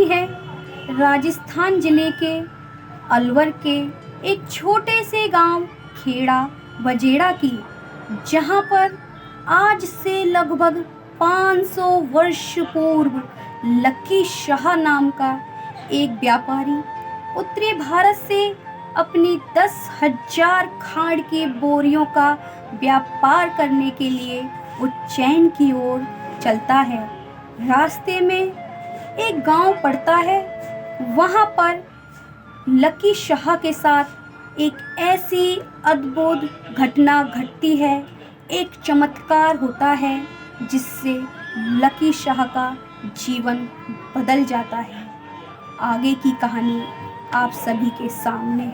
कहानी है राजस्थान जिले के अलवर के एक छोटे से गांव खेड़ा बजेड़ा की, जहां पर आज से लगभग 500 वर्ष पूर्व लक्की शाह नाम का एक व्यापारी उत्तरी भारत से अपनी 10,000 खाड़ की बोरियों का व्यापार करने के लिए उज्जैन की ओर चलता है। रास्ते में एक गांव पड़ता है। वहां पर लक्की शाह के साथ एक ऐसी अद्भुत घटना घटती है, एक चमत्कार होता है जिससे लक्की शाह का जीवन बदल जाता है। आगे की कहानी आप सभी के सामने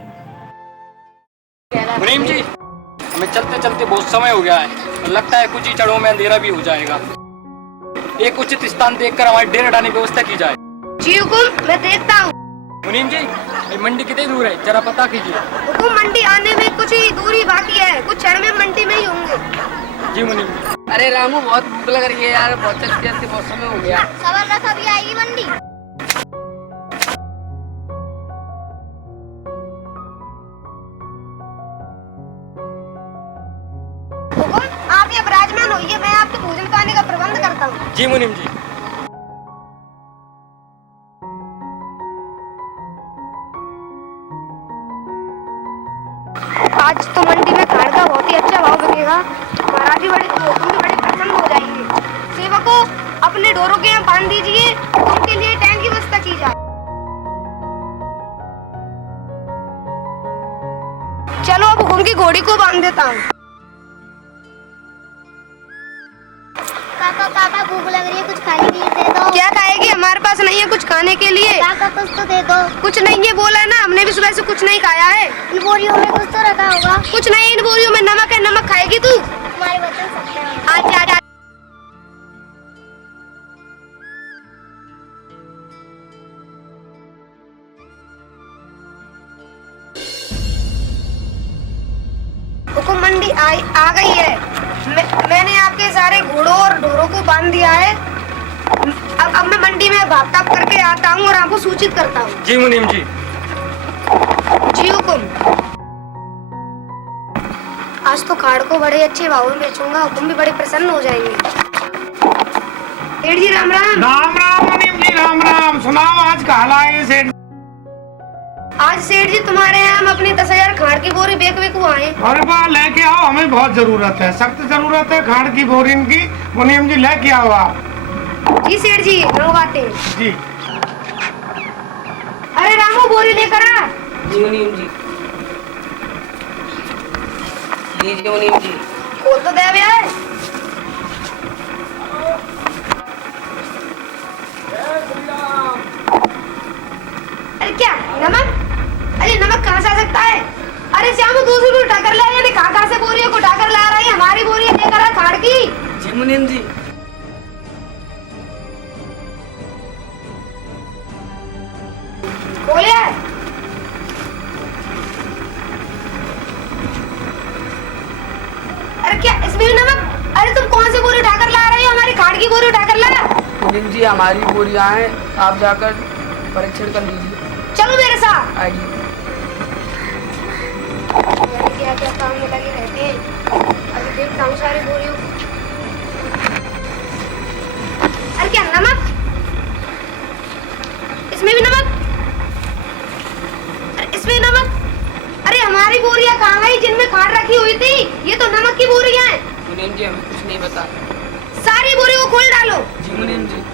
है। मुनीम जी, हमें चलते चलते बहुत समय हो गया है और लगता है कुछ ही चढ़ों में अंधेरा भी हो जाएगा। एक उचित स्थान देखकर हमारे डेरे डालने की व्यवस्था की जाए। जी हुकुम, मैं देखता हूँ। मुनीम जी, ये मंडी कितनी दूर है, जरा पता कीजिए। हुकुम, मंडी आने में कुछ ही दूरी बाकी है, कुछ क्षण में मंडी में ही होंगे। जी मुनीम जी। अरे रामू, बहुत भूख लग रही है यार, बहुत चलते चलते बहुत समय हो गया। सबर रख, अभी आएगी मंडी। हुकुम, आप ये विराजमान होइए, मैं आपके भोजन पानी का प्रबंध करता हूँ। जी मुनीम जी। आज तो मंडी में खाड़ का बहुत ही अच्छा भाव बिकेगा। महाराज जी हुकुम भी बड़े प्रसन्न हो जाएंगे। सेवकों, अपने डोरों के यहाँ बांध दीजिए, उनके लिए टैंक की व्यवस्था की जाए। चलो अब हुकुम की घोड़ी को बांध देता हूँ। पापा भूख लग रही है, कुछ खाने के लिए दे दो। क्या खाएगी? हमारे पास नहीं है कुछ खाने के लिए। पापा कुछ तो दे दो। कुछ नहीं है बोला है ना, हमने भी सुबह से कुछ नहीं खाया है। इन बोरियों में कुछ तो रखा होगा। कुछ नहीं, इन बोरियों में नमक है। नमक खाएगी तू? तुम्हारे बच्चे सकते हैं। आजा आजा। हुकुम, मंडी आ गई है। मैंने आपके सारे घोड़ों और ढोरों को बांध दिया है। अब मैं मंडी में भाप ताप करके आता हूँ और आपको सूचित करता हूँ। जी मुनीम जी। जी हुकुम। आज तो खाड़ को बड़े अच्छे भाव में बेचूंगा, हुकुम भी बड़े प्रसन्न हो जाएंगे। सेठ जी राम राम। राम राम मुनीम जी, राम राम। सुनाओ, आज कहाँ लाए सेठ? आज सेठ जी तुम्हारे यहाँ हम अपनी 10,000 खाड़ की बोरी बेक बेक आए। अरे वाह, लेके आओ, हमें बहुत जरूरत है, सख्त जरूरत है खाड़ की बोरी की। मुनीम जी लेके आओ आप। जी सेठ जी, मंगवाते हैं जी। अरे रामू, बोरी लेकर आ। जी मुनीम जी। लीजिए मुनीम जी। खोल तो दे भैया। अरे क्या नमक? अरे नमक कहाँ से आ सकता है? अरे श्यामू, दूसरी बोरी उठाकर ले, यानी कहाँ से बोरियों को उठाकर ला रही है? हमारी बोरी लेकर आ खाड़ की। जी मुनीम जी। बोले अरे क्या इसमें भी नमक? अरे तुम कौन सी बोरी उठाकर ला रहे हो? हमारी खाड़ की बोरी उठाकर ला। मुनीम जी, हमारी बोरियां हैं, आप जाकर परीक्षण कर लीजिए। चलो मेरे साथ। आइए। क्या क्या काम में लगे रहते हैं। अभी देखता हूँ सारी बोरियों को। अरे क्या नमक? इसमें भी नमक? अरे इसमें नमक? अरे हमारी बोरियां कहाँ गई जिनमें खाड़ रखी हुई थी? ये तो नमक की बोरियां हैं। मुनीम जी, हमें कुछ नहीं पता। सारी बोरियों को खोल डालो। जी मुनीम जी।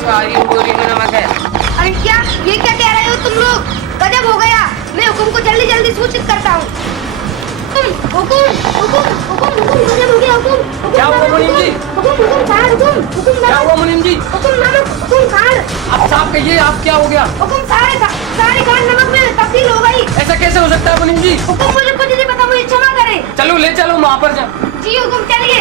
सारी बोरी में नमक है। अरे क्या ये क्या कह रहे हो तुम लोग? गजब हो गया। मैं हुकुम को जल्दी जल्दी सूचित करता हूँ। हुकुम हुकुम हुकुम हुकुम गजब हो गया। हुकुम क्या हुआ मुनीम जी? हुकुम खाड़। हुकुम क्या हुआ मुनीम जी? हुकुम नमक। हुकुम खाड़। आप साहब कहिए, आप क्या हो गया? हुकुम सारी खाड़ नमक में तब्दील हो गई। ऐसा कैसे हो सकता है मुनीम जी? हुकुम मुझे कुछ नहीं पता, मुझे क्षमा करें। चलो ले चलो वहाँ पर जा। जी हुकुम, चलिए।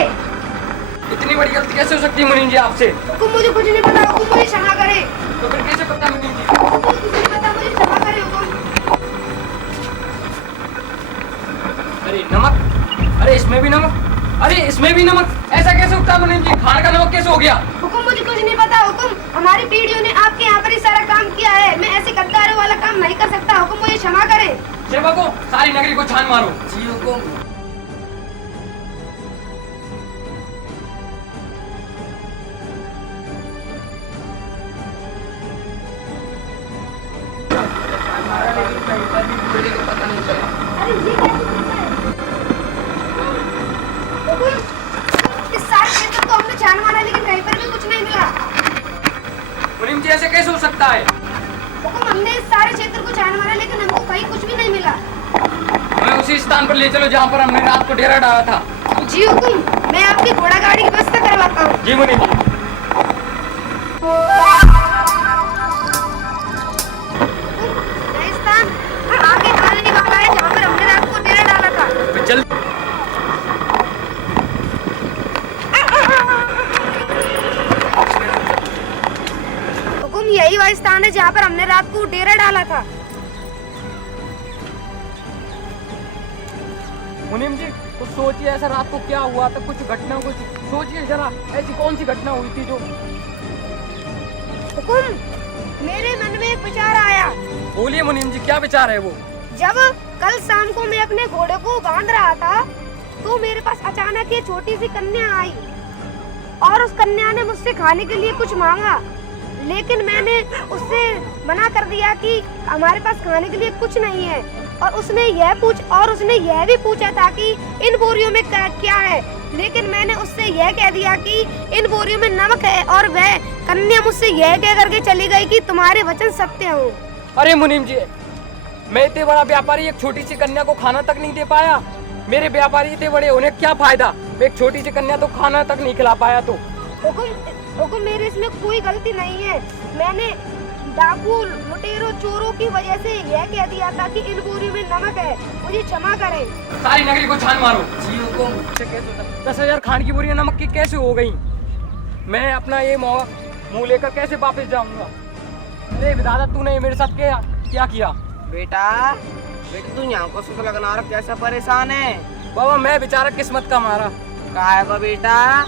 इतनी बड़ी गलती कैसे हो सकती है मुनीम जी आपसे? हुकुम मुझे कुछ नहीं पता, हुकुम मुझे क्षमा करें। तो फिर कैसे पता मुनीम जी? हुकुम मुझे कुछ नहीं पता, मुझे क्षमा करें हुकुम। अरे नमक, अरे इसमें भी नमक, अरे इसमें भी नमक, ऐसा कैसे उगता है मुनीम जी? खाने का नमक कैसे हो गया? हुकुम मुझे कुछ नहीं पता हुकुम, हमारी पीढ़ियों ने आपके यहाँ पर ही सारा काम किया है, मैं ऐसे गद्दारों वाला काम नहीं कर सकता, हुकुम मुझे क्षमा करें। सेवकों, सारी नगरी को छान मारो। जी हुकुम। बूढ़े को पता नहीं चला। अरे ये क्या है? हुकुम, इस सारे क्षेत्र को हमने छान मारा लेकिन कहीं पर भी कुछ नहीं मिला। मुनीम जी ऐसे कैसे हो सकता है? हुकुम हमने इस सारे क्षेत्र को छान मारा लेकिन हमको कहीं कुछ भी नहीं मिला। हमें उसी स्थान पर ले चलो जहाँ पर हमने रात को डेरा डाला था। जी हुकुम, मैं आपकी घोड़ा गाड़ी की व्यवस्था करवाता हूँ। जी मुनीम जी। राजस्थान आगे आने वाला है जहाँ पर हमने रात को डेरा डाला था। तो जल्दी हुकुम यही वह स्थान है जहाँ पर हमने रात को डेरा डाला था। मुनीम जी कुछ सोचिए, ऐसा रात को क्या हुआ था? कुछ घटना, कुछ सोचिए जरा, ऐसी कौन सी घटना हुई थी जो? हुकुम मेरे मन में एक विचार आया। बोलिए मुनीम जी, क्या विचार है वो? जब कल शाम को मैं अपने घोड़े को बांध रहा था तो मेरे पास अचानक ये छोटी सी कन्या आई और उस कन्या ने मुझसे खाने के लिए कुछ मांगा, लेकिन मैंने उससे मना कर दिया कि हमारे पास खाने के लिए कुछ नहीं है। और उसने यह भी पूछा था कि इन बोरियों में क्या है, लेकिन मैंने उससे यह कह दिया कि इन बोरियों में नमक है और वह कन्या मुझसे यह कह करके चली गई कि तुम्हारे वचन सत्य हो। अरे मुनीम जी, मैं इतने बड़ा व्यापारी एक छोटी सी कन्या को खाना तक नहीं दे पाया। मेरे व्यापारी इतने बड़े होने क्या फायदा? मैं एक छोटी सी कन्या तो खाना तक नहीं खिला पाया। तो हुकुम मेरे इसमें कोई गलती नहीं है, मैंने डाकू लुटेरों चोरों की वजह से यह कह दिया था कि इन बोरी में नमक है, मुझे क्षमा करें। सारी नगरी को छान मारो। जी हुकुम। 10,000 खान की बोरियां नमक की कैसे हो गई? मैं अपना ये मुंह लेकर कैसे वापस जाऊंगा? अरे दादा, तूने मेरे साथ क्या किया? बेटा तू यहाँ को सुख लगना रहा, कैसा परेशान है? बाबा मैं बेचारा किस्मत का मारा। काय को बेटा?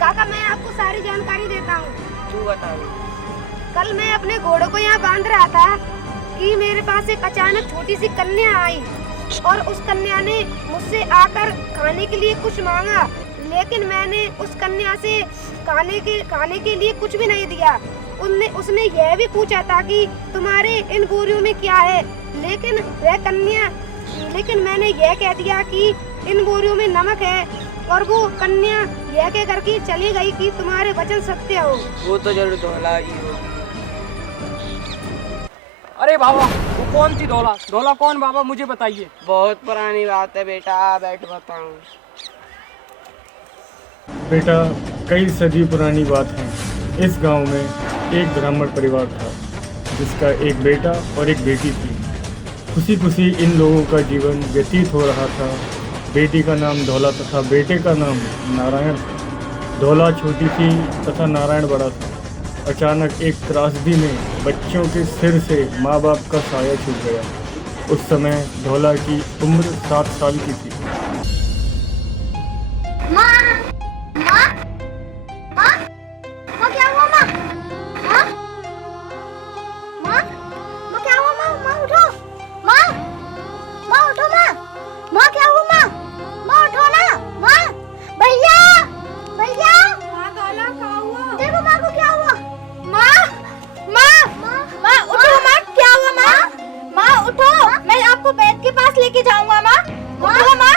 काका मैं आपको सारी जानकारी देता हूँ। तू बता। कल मैं अपने घोड़े को यहाँ बांध रहा था कि मेरे पास एक अचानक छोटी सी कन्या आई और उस कन्या ने मुझसे आकर खाने के लिए कुछ मांगा, लेकिन मैंने उस कन्या से खाने के लिए कुछ भी नहीं दिया। उसने यह भी पूछा था कि तुम्हारे इन बोरियों में क्या है, लेकिन मैंने यह कह दिया कि इन बोरियों में नमक है और वो कन्या यह कह करके चली गई कि तुम्हारे वचन सत्य हो। वो तो जरूर धोला ही होगी। अरे बाबा, वो कौन सी धोला? धोला कौन बाबा, मुझे बताइए। बहुत पुरानी बात है बेटा, बैठ बताऊं। बेटा, कई सदी पुरानी बात है। इस गांव में एक ब्राह्मण परिवार था जिसका एक बेटा और एक बेटी थी। खुशी खुशी इन लोगों का जीवन व्यतीत हो रहा था। बेटी का नाम धौला तथा बेटे का नाम नारायण था। धौला छोटी थी तथा नारायण बड़ा था। अचानक एक त्रासदी में बच्चों के सिर से माँ बाप का साया छूट गया। उस समय धौला की उम्र 7 साल की थी। क्या हुआ माँ? हाँ? माँ? माँ क्या हुआ माँ? माँ उठो। माँ? माँ उठो माँ। माँ क्या हुआ माँ? माँ उठो ना। माँ? भैया? भैया? हाँ धौला, क्या हुआ? देखो माँ को क्या हुआ? माँ? माँ? माँ उठो माँ, क्या हुआ माँ? माँ उठो, मैं आपको वैद्य के पास लेके जाऊंगा माँ। उठो माँ।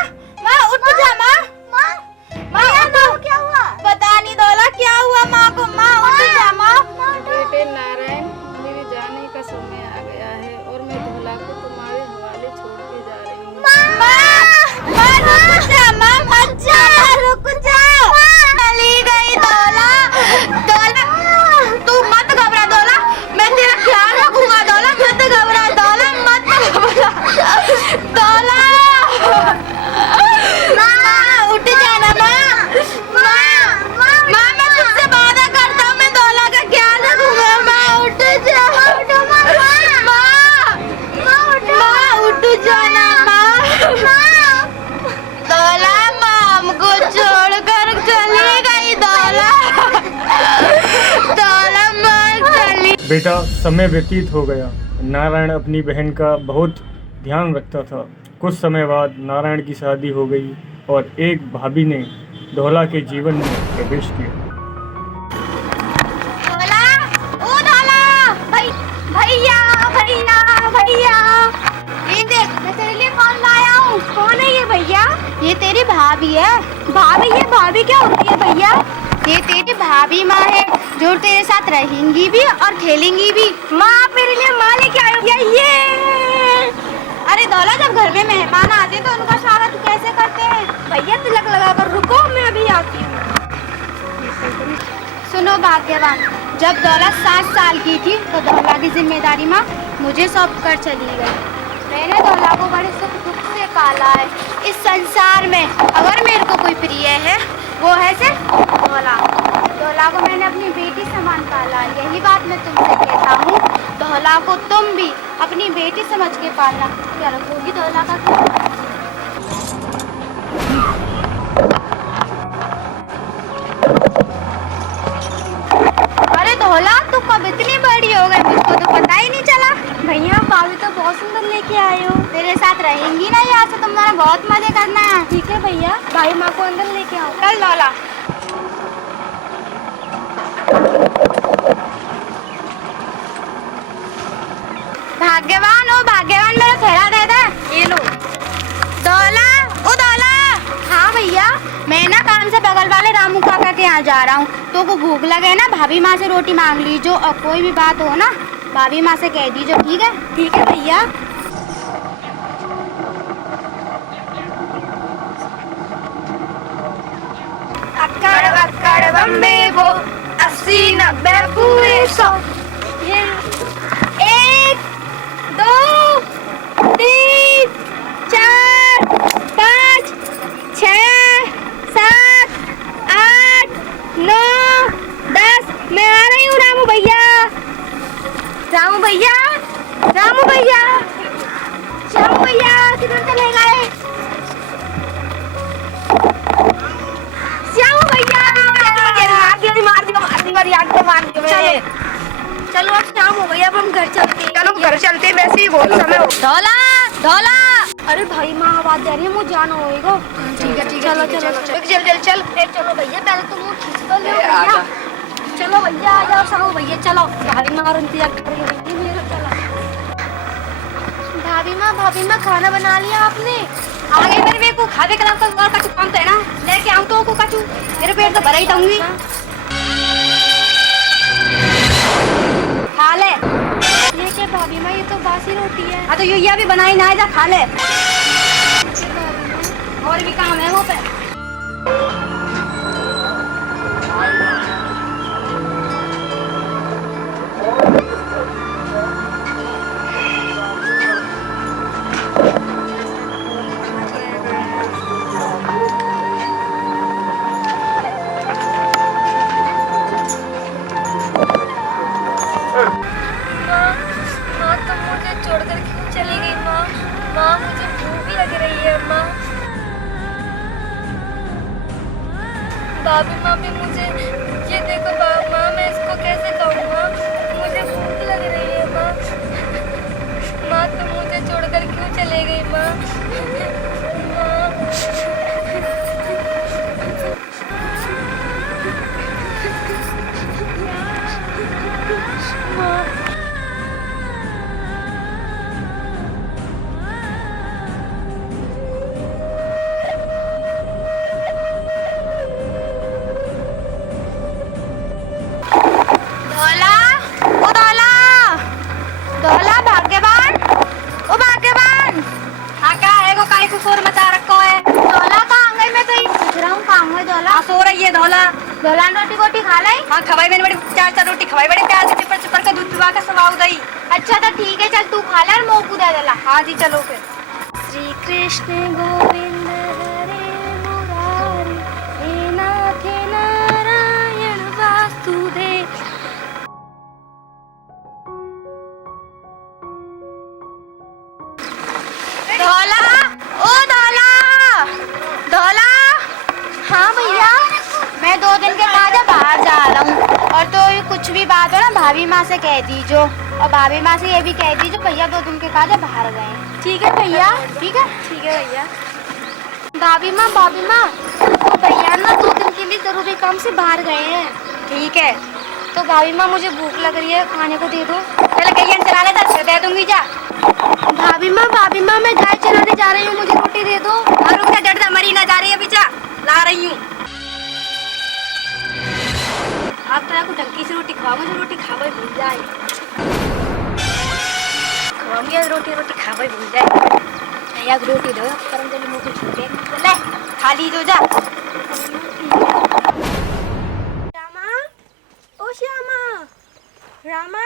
बेटा, समय व्यतीत हो गया। नारायण अपनी बहन का बहुत ध्यान रखता था। कुछ समय बाद नारायण की शादी हो गई और एक भाभी ने धौला के जीवन में प्रवेश किया। धौला, ओ धौला, भैया भैया भैया, ये देख मैं तेरे लिए कौन लाया हूँ। कौन है ये भैया? ये तेरी भाभी है। भाभी? ये भाभी क्या होती है भैया? ये तेरी भाभी माँ है जो तेरे साथ रहेंगी भी और खेलेंगी भी। माँ, आप मेरे लिए माँ लेके आए हो? ये अरे धौला, जब घर में मेहमान आते तो उनका स्वागत कैसे करते हैं? भैया तिलक लगा कर रुको, मैं अभी आती हूँ। सुनो भाग्यवान, जब धौला 7 साल की थी तो धौला की जिम्मेदारी माँ मुझे सौंप कर चली गई। मैंने धौला को बड़े सुख दुख से पाला है। इस संसार में अगर मेरे को कोई प्रिय है वो है सिर्फ धौला। धौला को मैंने अपनी बेटी समान पाला। यही बात मैं तुमसे कहता हूँ, धौला को तुम भी अपनी बेटी समझ के पालना। क्या रखोगी धौला का ख्याल? अरे धौला, तू कब इतनी बड़ी हो गई, मुझको तो पता ही नहीं चला। भैया, भाभी तो बहुत सुंदर लेके आए हो। तेरे साथ रहेंगी ना यहाँ से, तुम्हारा बहुत मजे करना है। ठीक है भैया, भाई माँ को अंदर लेके आओ। चल धौला। भाग्यवान हो भाग्यवान, मेरा थैला दे दे। ये लो। धौला, ओ धौला। हाँ भैया, मैं ना काम से बगल वाले रामू काका के यहाँ जा रहा हूँ। तो को भूख लगे ना, भाभी माँ से रोटी मांग लीजो और कोई भी बात हो ना भाभी माँ से कह दीजो। ठीक है? ठीक है भैया। अक्कड़ बक्कड़ बम्बे वो 80 90 पूरे 100। 1 2 3 4 5 6 7 8 9 10। मैं आ रही हूँ रामू भैया। रामू भैया, रामू भैया, श्यामू भैया, किधर चले गए? श्यामू भैया, मार दिया। चलो अब शाम हो गई, अब हम घर चलते हैं। चलो घर चलते हैं, वैसे ही बहुत समय हो। धौला, धौला। अरे भाई माँ आवाज आ रही है, मुझे जाना होगा। ठीक है चलो चलो चल चल। चलो भैया, पहले तुम वो खींच तो लो भैया। चलो भैया आ जाओ, शामू भैया चलो। भाभी माँ और इंतजार कर रही है मेरा। चलो भाभी माँ खाना बना लिया आपने? आगे मेरे को खावे का और कचू काम तो है ना, लेके आऊँ तो को कचू, मेरे पेट तो भरा ही दूंगी। खा ले। ये क्या भाभी माँ, ये तो बासी रोटी है। हाँ तो ये भी बनाई ना, जा खा ले। और भी काम है वो पे। माँ मुझे भूख भी लग रही है माँ। भाभी माँ भी मुझे, ये देखो माँ मैं इसको कैसे कहूँगा, मुझे भूख लग रही है माँ। माँ तुम मुझे छोड़कर क्यों चले गई माँ? धौला रोटी गोटी खा लाई? हाँ खवाई मैंने बड़ी 4 रोटी खवाई, बड़ी प्यार से चिपर चिपर का दूध पिवा के सवाऊ गई। अच्छा तो ठीक है, चल तू खा ले और मोह को दे देला। हाँ जी चलो फिर। श्री कृष्ण गोविंद हरे मुरारी, हे नाथ नारायण वासुदेव। धौला, ओ धौला, धौला। हाँ भैया, मैं 2 दिन के बाद बाहर जा रहा हूँ। और तो ये कुछ भी बात हो ना भाभी माँ से कह दीजो, और भाभी माँ से ये भी कह दीजो भैया 2 दिन के काजे बाहर गए। ठीक है भैया? ठीक है भैया। भाभी माँ तो भैया ना 2 दिन के लिए जरूरी काम से बाहर गए हैं। ठीक है। तो भाभी माँ मुझे भूख लग रही है, खाने को दे दो। चल गैया चला ले, दे दूंगी जा। भाभी माँ मैं गाय चराने जा रही हूँ, मुझे रोटी दे दो। रुक जा, जड़ मरी ना जा रही है पीछा, ला रही हूँ। आप तो आपको ढंकी से रोटी खाओ, मुझे रोटी खाओ भूल जाए। खाऊंगी रोटी खाओ भूल जाए। भैया को रोटी दो, करम जल्दी मुँह को छूटे। ले खा ली जो जा। श्यामा, ओ श्यामा, रामा।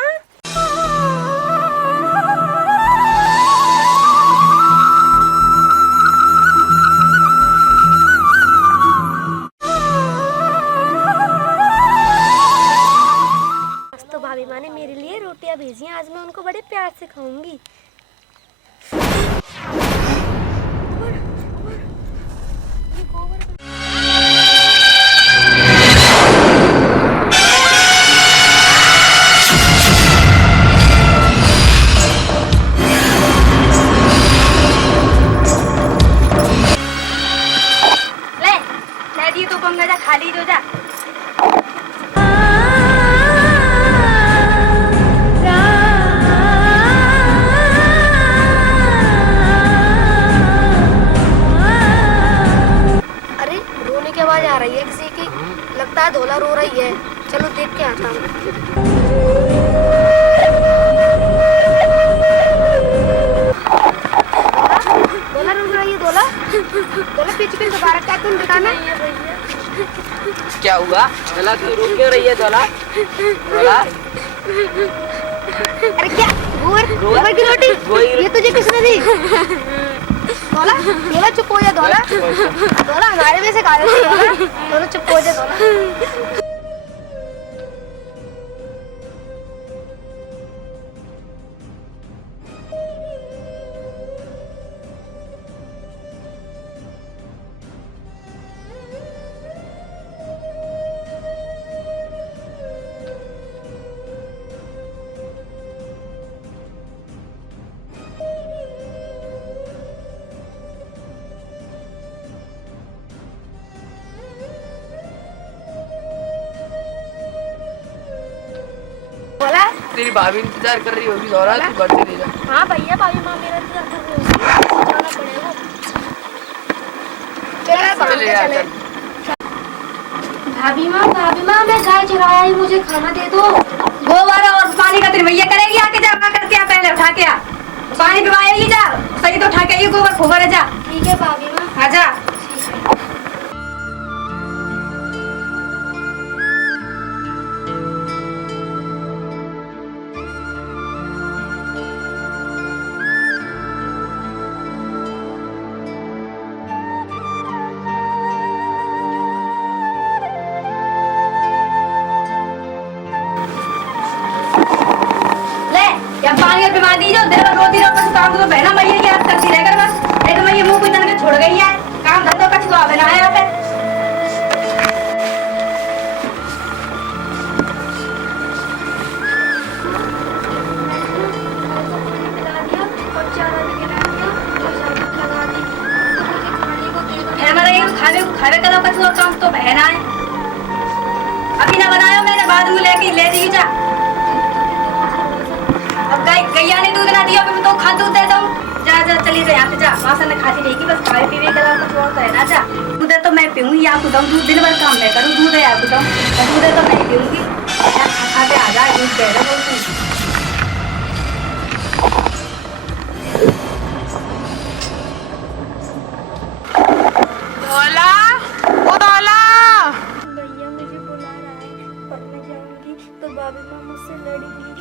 तो भाभी माँ ने मेरे लिए रोटियां भेजी हैं, आज मैं उनको बड़े प्यार से खाऊंगी। ले दी तो पंगा जा, खाली जो जा। आवाज आ रही है किसी की, लगता है धोला रो रही है। चलो देख के आता हूँ। धोला रो रही है। धोला पीछे दोबारा क्या तुम बताना। क्या हुआ धोला, तू रो क्यों रही है धोला? अरे क्या गोबर की रोटी ये तुझे किसने दी? धोला चुप हो जा। धोला हमारे में से खा लेते। धोला चुप हो जा। धोला तेरी भाभी इंतजार कर रही होगी धोला, तू घर से ले जा। हाँ भैया, भाभी माँ मेरा इंतजार कर रही होगी, जाना पड़ेगा। चले। भाभी माँ मैं गाय चराया ही, मुझे खाना दे दो। गोबर और पानी का तिरवैया करेगी, आके जा करके आ, पहले उठा के आ। पानी पिवाएगी जा, सही तो उठा के आई, गोबर खोबर है जा। ठीक है भाभी माँ। आजा। पानी और पिवा दीजिए, दिन भर रोती रहो, बस काम तो बहना मैया याद करती रह कर बस। नहीं तो मैया मुंह कोई तनके छोड़ गई है, काम धंधों का छुआ बना है यहाँ पे। खावे कदम कछुआ काम तो बहना है। अभी ना बनायो, मैंने बाद में लेके ले दी जा। अब गैया ने दूध ना दिया, मैं तो खा दूध देता हूँ। जा चली जा यहाँ पे जा, वासन में खाती रहेगी बस, खाए पीवे के अलावा कुछ और तो है ना। जा दूध है तो मैं पीऊंगी, या खुद दूध दिन भर काम मैं करूँ, दूध है या खुद दूध है तो मैं पीऊंगी। खा के आ जा, दूध दे रहा बोलती। भैया मुझे बुला रहा है और मैं जाऊंगी तो भाभी माँ मुझसे लड़ेगी।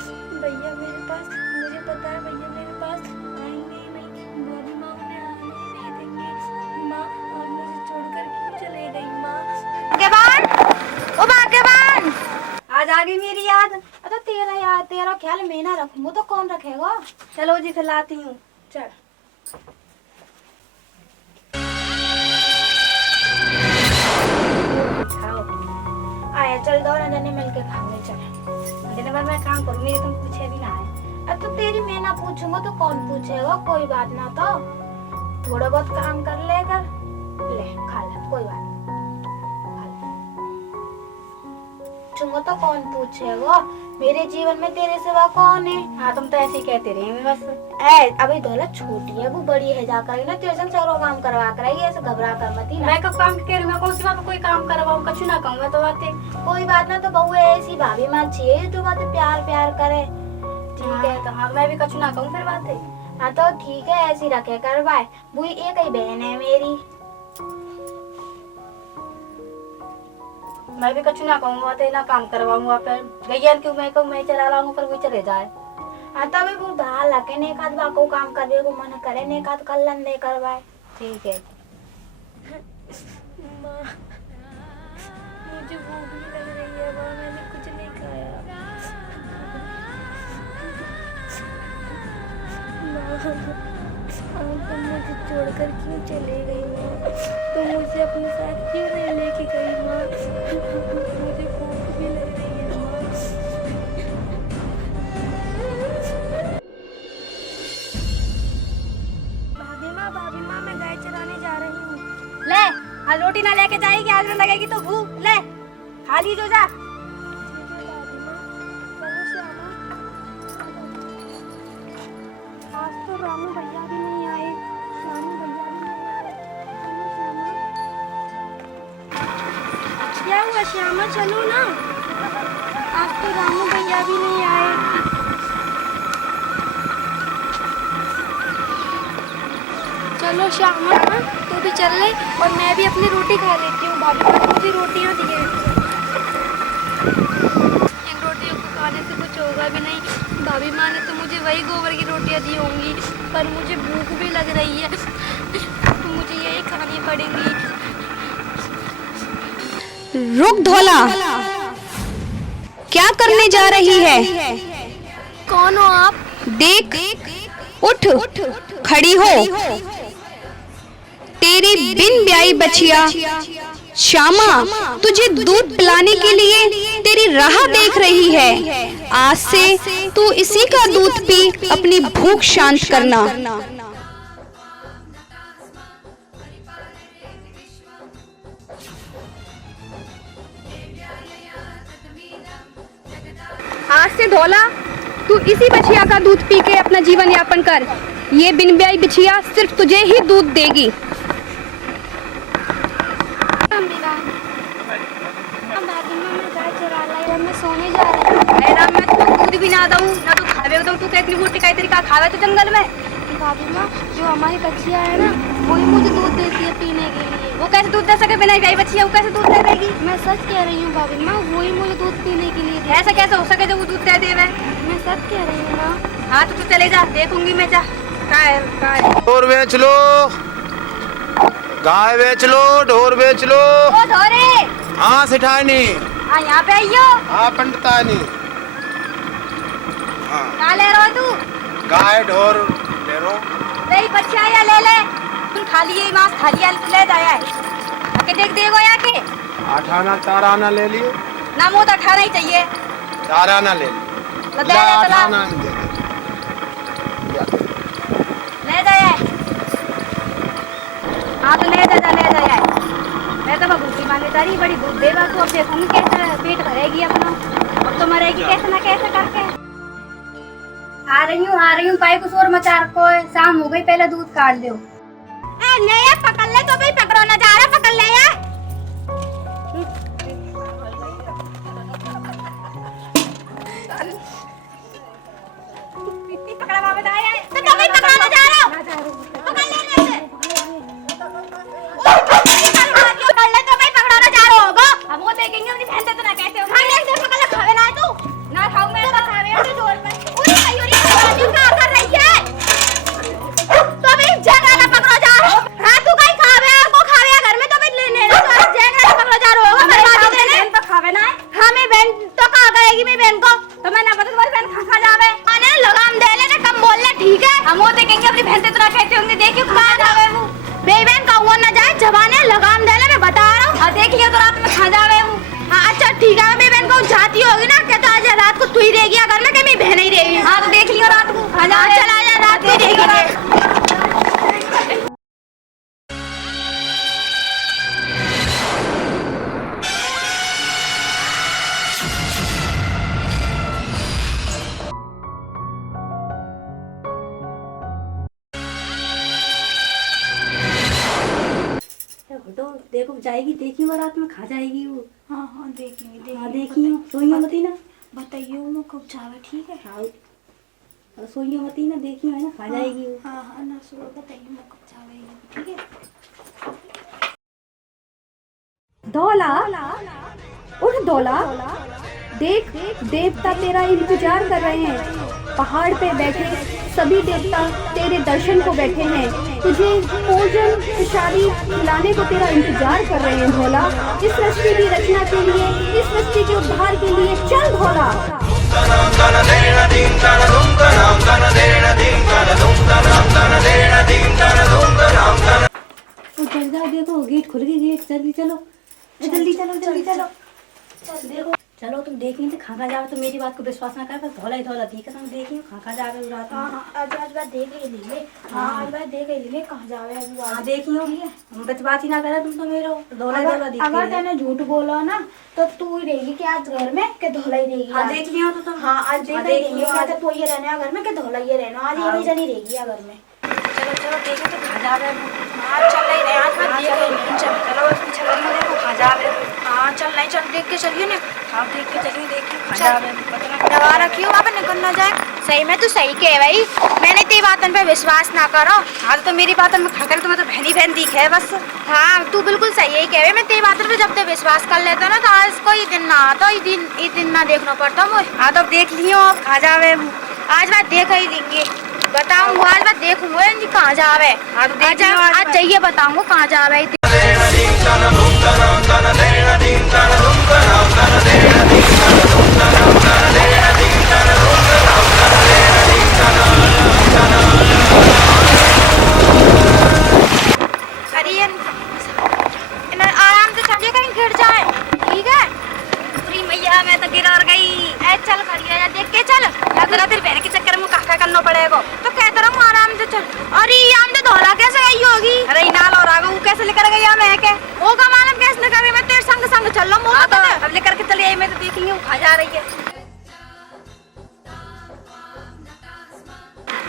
भैया मेरे पास, मुझे पता है भैया मेरे पास आएंगे ही नहीं, भाभी माँ उन्हें आने ही नहीं देंगे। माँ आप मुझे छोड़कर क्यों चले गई? माँ ओ भाग्यवान, आज आ गई मेरी याद। अरे तेरा ख्याल मैं ना रखूंगा तो कौन रखेगा। चलो जी फिर लाती हूँ, चल। आया चल दो ना जने मिल के खाने चले। दिन भर मैं काम करूँ, मेरी तुम पूछे भी ना आए। अब तो तेरी मैं ना पूछूंगा तो कौन पूछेगा? कोई बात ना, तो थोड़ा बहुत काम कर लेकर ले खा ले, कोई बात नहीं, खा ले। पूछूंगा तो कौन पूछेगा? मेरे जीवन में तेरे सिवा कौन है? हाँ तुम तो ऐसे ही कहते रहे बस। अभी दौलत छोटी है, वो बड़ी है, जाकर ना ट्यूशन चारों काम करवा कर आई, ऐसे घबरा कर मत ही ना। मैं कब काम कह रही हूँ? मैं कौन सी बात कोई काम करवाऊँ? कछु ना कहूँ मैं तो बातें। कोई बात ना, तो बहू ऐसी भाभी माँ चाहिए जो बातें प्यार प्यार करे। ठीक है तो हाँ, मैं भी कछु ना कहूँ फिर बातें। हाँ तो ठीक है, ऐसी रखे करवाए। बुई एक ही बहन है मेरी, मैं भी कछु ना कहूँगा तो ना काम करवाऊंगा। फिर गैया क्यों मैं कहूँ मैं चला लाऊंगा, पर वो चले जाए। हाँ तभी वो बाहर लगे ने काद बा को काम करवे को मन करे ने काद कल्लन दे करवाए। ठीक है माँ, मुझे भूख भी लग रही है माँ, मैंने कुछ नहीं खाया। माँ, तुम मुझे छोड़कर क्यों चले गई माँ? तुम मुझे अपने साथ क्यों नहीं लेके गई माँ? मुझे भूख भी लग रही है माँ। भाभी माँ मैं गाय चराने जा रही हूँ। ले हाँ, रोटी ना लेके जाएगी, आज में लगेगी तो भूख। ले खा ली जो जा। आज तो रामू भैया भी नहीं आए। क्या हुआ श्यामा, चलो ना। आज तो रामू भैया भी नहीं आए। चलो श्यामा तू भी चल ले, और मैं भी अपनी रोटी खा लेती हूँ। भाभी माँ ने मुझे रोटियाँ दी हैं, इन रोटियों को खाने से कुछ होगा भी नहीं। भाभी माँ ने तो मुझे वही गोबर की रोटियाँ दी होंगी, पर मुझे भूख भी लग रही है तो मुझे यही खानी पड़ेंगी। रुक धोला, क्या करने जा रही है? कौन हो आप? देख, उठ, खड़ी हो। तेरी बिन ब्याई बचिया श्यामा तुझे दूध पिलाने के लिए तेरी राह देख रही है। आज से तू इसी का दूध पी अपनी भूख शांत करना। आज से धोला तू इसी बछिया का दूध पी के अपना जीवन यापन कर। ये बिन ब्याई बछिया सिर्फ तुझे ही दूध देगी। मैं सोने जा रही हूँ। मैं तुमको दूध भी ना दूँ ना तू खावे, तो तू कहती मोटी कई तरीका खावे तो जंगल में। भाभी माँ जो हमारी बच्चियाँ है ना, वही मुझे दूध देती है पीने के लिए। वो कैसे दूध दे सके? बिना ब्याई बच्ची है वो कैसे दूध दे देगी? मैं सच कह रही हूँ भाभी माँ, वही मुझे दूध पीने के लिए ऐसा कैसे हो सके जो वो दूध दे देवे? मैं सच कह रही हूँ ना। हाँ तो तू चले जा, देखूंगी मैं। जा ढोर बेच लो, गाय बेच लो, ढोर बेच लो। ओ धोरे, हाँ सिठानी। हाँ यहाँ पे आइयो। हाँ पंडितानी। हाँ कहाँ ले रहा तू? गाय ढोर ले रो। नहीं बच्चा या ले ले, तुम खा लिए मांस खा लिया, ले जाया है आके देख देगो या के 8 आना 4 आना ले लिए। ना मुँह तो 18 ही चाहिए। 4 आना ले लिए। ले दे, 8 चला। आना दे दे। ले जाया है। हाँ तो ले जा, ले जाया है। मैं तो भूखी मांगे तारी, बड़ी भूख देगा तू। अब देखूंगी कैसे पेट भरेगी अपना, अब तो मरेगी कैसे ना कैसे करके। आ रही हूँ काय कुछ और मचा रखो है। शाम हो गई, पहले दूध काट दो। ले यार, पकड़ ले तो भाई, पकड़ो ना जा रहा, पकड़ ले यार। पकड़ा बाबा दाया है तो भाई पकड़ना जा रहा हूं। पकड़ ले ले पकड़ ले तो भाई, पकड़ना जा रहा होगा। अब वो देखेंगे अपनी बहन से तो ना कैसे हो। खाने से पकड़ ले, खावे ना तू ना खाऊं मैं तो खावे और जोर पे। उरी क्या कर रही है? तो भाई जगह ना पकड़ो जा। हां तू कहीं खावे और को खावे घर में तो भाई लेने ना ना कि मेरी बहन ही रहेगी। हाँ तो देख लियो रात को खा जा। चला जा, रात में देखेंगे। तो देखो जाएगी, देखी वो रात में खा जाएगी वो। हाँ हाँ देखेंगे हाँ देखी सोइयो मती ना। बताइए वो कब जावे, ठीक है। हाँ सोइयो मती ना, देखी है ना खा जाएगी वो। हाँ हाँ ना सुनो, बताइए वो कब जावे, ठीक है। दौला उठ दौला, देख देवता तेरा इंतजार कर रहे हैं। पहाड़ पे बैठे सभी देवता तेरे दर्शन को बैठे हैं। तुझे भोजन प्रसादी खिलाने को तेरा इंतजार कर रहे हैं भोला। इस सृष्टि की रचना के लिए, इस सृष्टि के उद्धार के लिए चल भोला। तो देखो गेट खुल गई, गेट जल्दी चलो, जल्दी चलो, जल्दी चलो। देखो चलो तुम देखेंगे तो खाका जावे, तो मेरी बात को विश्वास ना कर, बस धोला ही धोला ठीक है। तुम देखिए खाका जावे रात में। हाँ आज बात देख ही ली। हाँ आज बात देख ही ली, कहाँ जावे अभी। हाँ देखियो बात ही ना करा तुम तो मेरा धोला ही धोला दिख अगर तूने झूठ बोला ना तो तू ही रहेगी कि आज घर में के धोला ही रहेगी। हाँ देख लियो तो तुम। हाँ आज देख लेंगे क्या तो ये रहना घर में के धोला ही रहना। आज ये जनी रहेगी घर में। चलो चलो देखे तो खा जावे। हाँ चल रही रहे, आज बात देख ही चल। चलो बस पीछे लगने देखो खा जावे। हाँ चल नहीं, चल देख के चलिए ना। हाँ देख के चलिए, देख के खा जावे। दवा रखियो वहाँ पे निकल ना जाए। सही में तू सही कह भाई, मैंने तेरी बातन पे विश्वास ना करो। हाँ तो मेरी बातन में खाकर तुम्हें तो बहनी बहन दिख है बस। हाँ तू बिल्कुल सही है कह रही। मैं तेरी बातन पे जब तक विश्वास कर लेता ना तो आज कोई दिन ना आता, ये दिन ना देखना पड़ता मुझे। हाँ तो देख लियो अब खा जावे। आज बात देख ही लेंगे, बताऊंगा आज बात देखूंगा जी कहाँ जावे। हाँ तो देख लियो आज चाहिए बताऊंगा कहाँ जावे। आराम से चलिए, कहीं गिर जाए, ठीक है। पूरी मैया मैं तो गिर गई। चल खड़िया देख के चल। तेरा तेरे बहन के चक्कर में काका करना पड़ेगा। तो कहता रहा आराम से चल। अरे आम तो धोला कैसे गई होगी? अरे नाल और आगा वो कैसे लेकर गई मैं के? वो का मालूम कैसे लेकर गई? मैं तेरे संग संग चल रहा हूँ। तो अब लेकर के चली आई, मैं तो देख ली हूँ खा जा रही है।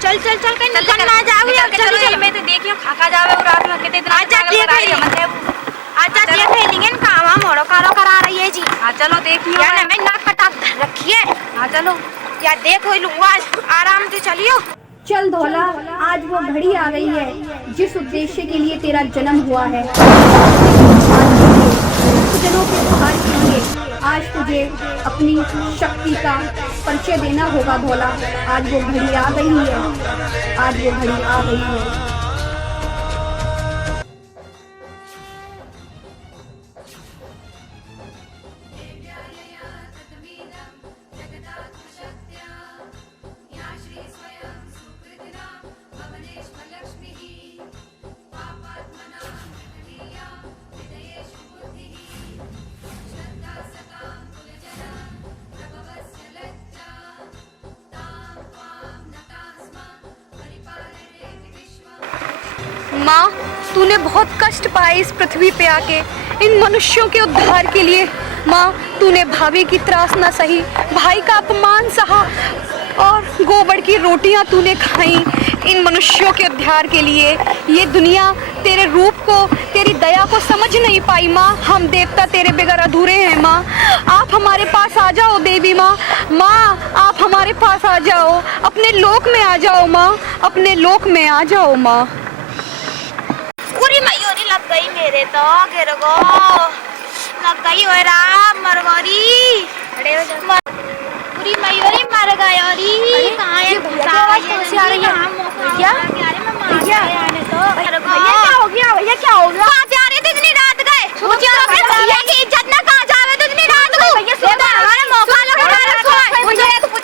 चल चल चल कहीं निकल ना जाओ यार। चलो चल, मैं तो देखी हूँ खा जावे और रात में कितने दिन आज ये खेलेंगे ना, काम मोड़ो कारो करा रही है जी। हाँ चलो देख लियो। यार मैं नाक कटा रखी है। हाँ चलो यार देखो लूंगा, आराम से चलियो। चल धौला, आज वो घड़ी आ गई है जिस उद्देश्य के लिए तेरा जन्म हुआ है। जनों के उद्धार के लिए आज तुझे अपनी शक्ति का परिचय देना होगा धौला। आज वो घड़ी आ गई है, आज वो घड़ी आ गई है। माँ, तूने बहुत कष्ट पाए इस पृथ्वी पे आके इन मनुष्यों के उद्धार के लिए। माँ, तूने भाभी की त्रास न सही, भाई का अपमान सहा और गोबर की रोटियां तूने खाई इन मनुष्यों के उद्धार के लिए। ये दुनिया तेरे रूप को, तेरी दया को समझ नहीं पाई माँ। हम देवता तेरे बगैर अधूरे हैं माँ। आप हमारे पास आ जाओ देवी माँ। माँ, आप हमारे पास आ जाओ, अपने लोक में आ जाओ माँ, अपने लोक में आ जाओ माँ। पूरी मयूरी लग गई मेरे तो, गिर गो लग गई हो राम मर गई। पूरी मयूरी मर गई। और कहाँ है? कैसे आ रही है? भैया भैया क्या हो गया? भैया क्या हो गया? कहाँ से आ रहे थे? इतनी रात गए। भैया की इज्जत ना कहाँ जावे तो इतनी रात को? मौका लगा रखो है।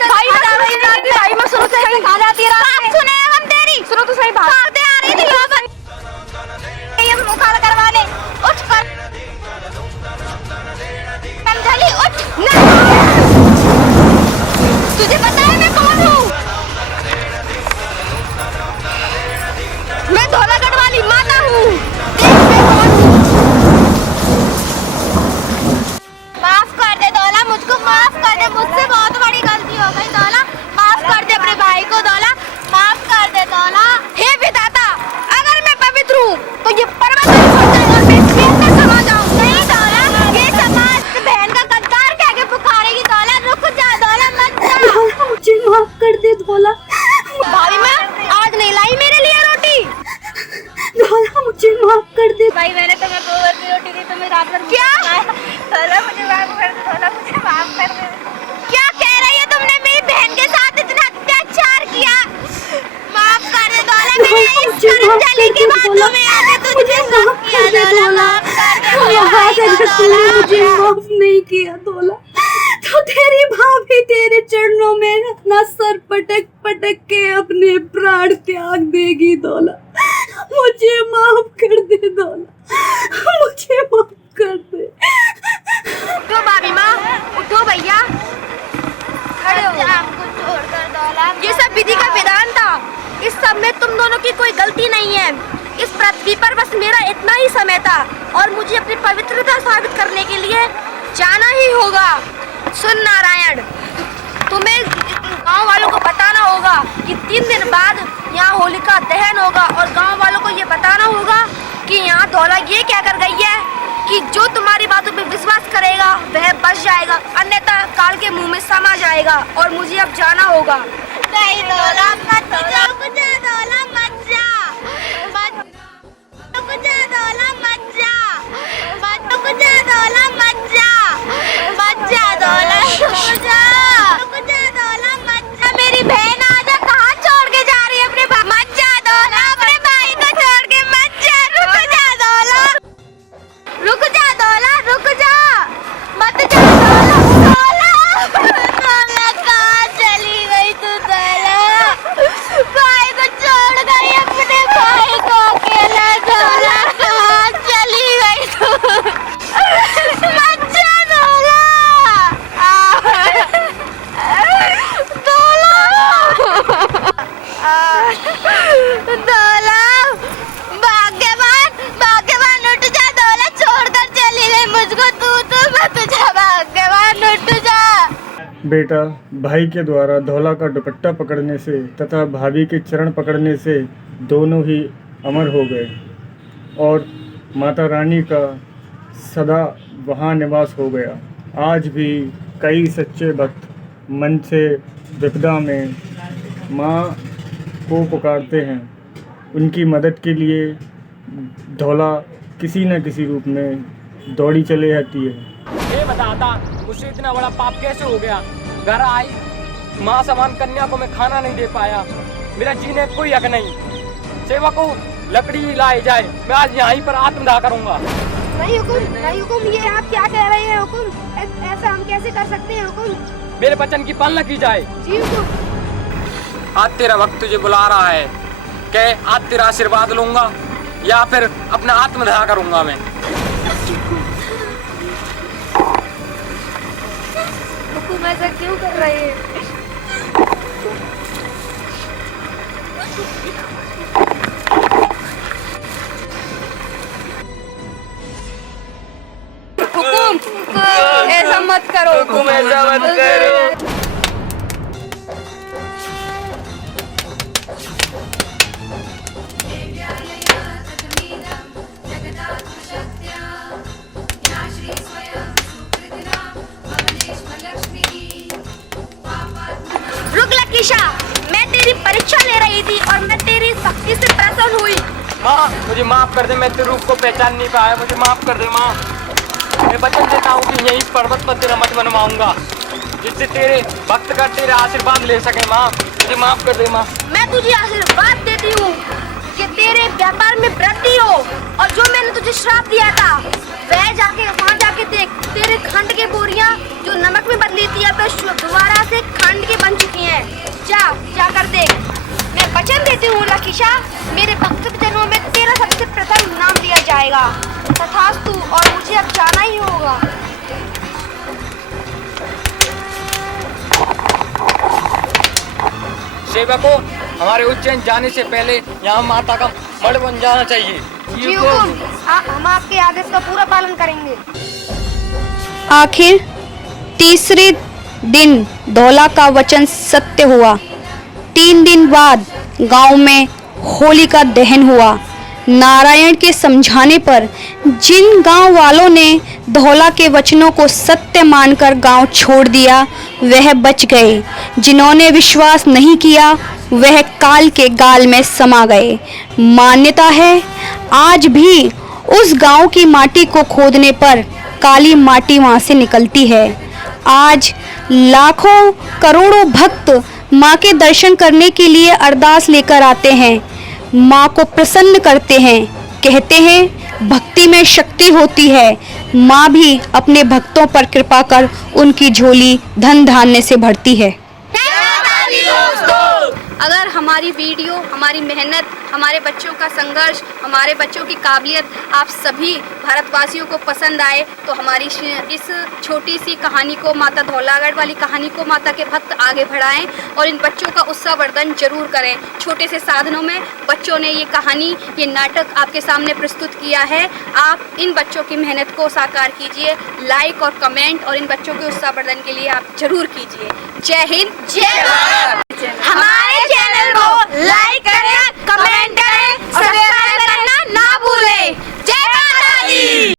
भाई मैं सुनो तो सही खा जाती है रात में। सुने हम तेरी, सुनो तो सही बात। आ रही थी ये मुखाल करवाने। उठ कर अंजलि उठ। तुझे पता है कर दे धोला। भाभी माँ आज नहीं लाई मेरे लिए रोटी। धोला मुझे माफ कर दे। भाई मैंने तुम्हें 2 बार की रोटी दी, तुम्हें रात भर क्या धोला मुझे माफ कर दे, धोला मुझे माफ कर दे। क्या कह रही है तुमने मेरी बहन के साथ इतना अत्याचार किया? माफ कर दे धोला, मेरे इस कर्मचारी के बातों में आके तुझे माफ किया धोला, माफ कर दे। अगर तूने मुझे माफ नहीं किया धोला तो तेरी भाभी तेरे चरणों में अपना सर पटक पटक के अपने प्राण त्याग देगी धोला। मुझे माफ कर दे धोला, मुझे माफ कर दे। उठो भाभी माँ, उठो भैया, खड़े हो। हमको छोड़कर धोला, ये सब विधि का विधान था। इस सब में तुम दोनों की कोई गलती नहीं है। इस पृथ्वी पर बस मेरा इतना ही समय था और मुझे अपनी पवित्रता साबित करने के लिए जाना ही होगा। सुन नारायण, तुम्हें गांव वालों को बताना होगा कि 3 दिन बाद यहाँ होलिका दहन होगा और गांव वालों को ये बताना होगा कि यहाँ धौला ये क्या कर गई है कि जो तुम्हारी बातों पे विश्वास करेगा वह बच जाएगा, अन्यथा काल के मुंह में समा जाएगा। और मुझे अब जाना होगा। नहीं धौला मत जा, रुक जा धौला मत जा, रुक जा धौला मत जा, रुक जा धौला मत जा, मत जा धौला, रुक जा धौला मत जा। मेरी बहन आजा, कहाँ छोड़ के जा रही है अपने भाई? मत जा धौला, अपने भाई को छोड़ के मत जा, रुक जा धौला, रुक जा धौला, रुक जा, मत जा धौला, धौला कहाँ चली गई तू धौला? भाई को छोड़ गई, अपने भाई को अकेला, धौला कहाँ चली गई तू? मत जा धौला, धौला, भाग्यवान, भाग्यवान उठ जा धौला, छोड़कर चली गई मुझको तू मत जा, भाग्यवान उठ जा। बेटा, भाई के द्वारा धौला का दुपट्टा पकड़ने से तथा भाभी के चरण पकड़ने से दोनों ही अमर हो गए और माता रानी का सदा वहाँ निवास हो गया। आज भी कई सच्चे भक्त मन से विपदा में माँ को पुकारते हैं। उनकी मदद के लिए धौला किसी न किसी रूप में दौड़ी चले जाती है। ये बताता मुझसे इतना बड़ा पाप कैसे हो गया? घर आई माँ समान कन्या को मैं खाना नहीं दे पाया, मेरा जीने कोई हक नहीं। सेवकों लकड़ी लाई जाए, मैं आज यहीं पर आत्मदाह करूंगा। नहीं हुकुम, ये आप क्या कह रहे हैं हुकुम? ऐसा हम कैसे कर सकते हैं हुकुम? मेरे वचन की पालना की जाए। जी हुकुम। आज तेरा वक्त तुझे बुला रहा है, क्या आज तेरा आशीर्वाद लूंगा या फिर अपना आत्मदाह करूंगा मैं? हुकुम ऐसा क्यों कर रहे हैं? हुकुम, ऐसा मत करो, हुकुम ऐसा मत करो। रुक लकीशा, मैं तेरी परीक्षा ले रही थी और मैं तेरी शक्ति से प्रसन्न हुई। माँ मुझे माफ कर दे, मैं तेरे रूप को पहचान नहीं पाया, मुझे माफ कर दे माँ। मैं वचन देता हूँ कि यहीं पर्वत पर तेरा मठ बनवाऊंगा जिससे तेरे भक्त का तेरे आशीर्वाद ले सके। माँ मुझे माफ कर दे माँ। मैं तुझे आशीर्वाद देती हूँ कि तेरे व्यापार में वृद्धि हो और जो मैंने तुझे श्राप दिया था वह वहाँ जाके देख, तेरे खंड के बोरियां जो नमक में बदली थी अब दोबारा से खंड के बन चुकी हैं। जाकर देख। मैं वचन देती हूँ लकीशा, मेरे भक्त जनों में तेरा सबसे प्रथम नाम लिया जाएगा। तथास्तु, और मुझे अब जाना ही होगा। सेवकों, हमारे उज्जैन जाने से पहले यहाँ माता का मठ बन जाना चाहिए। जी हुकुम, हम आपके आदेश का पूरा पालन करेंगे। आखिर तीसरे दिन धौला का वचन सत्य हुआ। 3 दिन बाद गांव में होलिका दहन हुआ। नारायण के समझाने पर जिन गांव वालों ने धौला के वचनों को सत्य मानकर गांव छोड़ दिया वह बच गए, जिन्होंने विश्वास नहीं किया वह काल के गाल में समा गए। मान्यता है आज भी उस गांव की माटी को खोदने पर काली माटी वहां से निकलती है। आज लाखों करोड़ों भक्त मां के दर्शन करने के लिए अरदास लेकर आते हैं, मां को प्रसन्न करते हैं। कहते हैं भक्ति में शक्ति होती है, मां भी अपने भक्तों पर कृपा कर उनकी झोली धन धान्य से भरती है। अगर हमारी वीडियो, हमारी मेहनत, हमारे बच्चों का संघर्ष, हमारे बच्चों की काबिलियत आप सभी भारतवासियों को पसंद आए तो हमारी इस छोटी सी कहानी को, माता धौलागढ़ वाली कहानी को माता के भक्त आगे बढ़ाएं और इन बच्चों का उत्साहवर्धन जरूर करें। छोटे से साधनों में बच्चों ने ये कहानी, ये नाटक आपके सामने प्रस्तुत किया है। आप इन बच्चों की मेहनत को साकार कीजिए, लाइक और कमेंट और इन बच्चों के उत्साहवर्धन के लिए आप जरूर कीजिए। जय हिंद, जय भारत।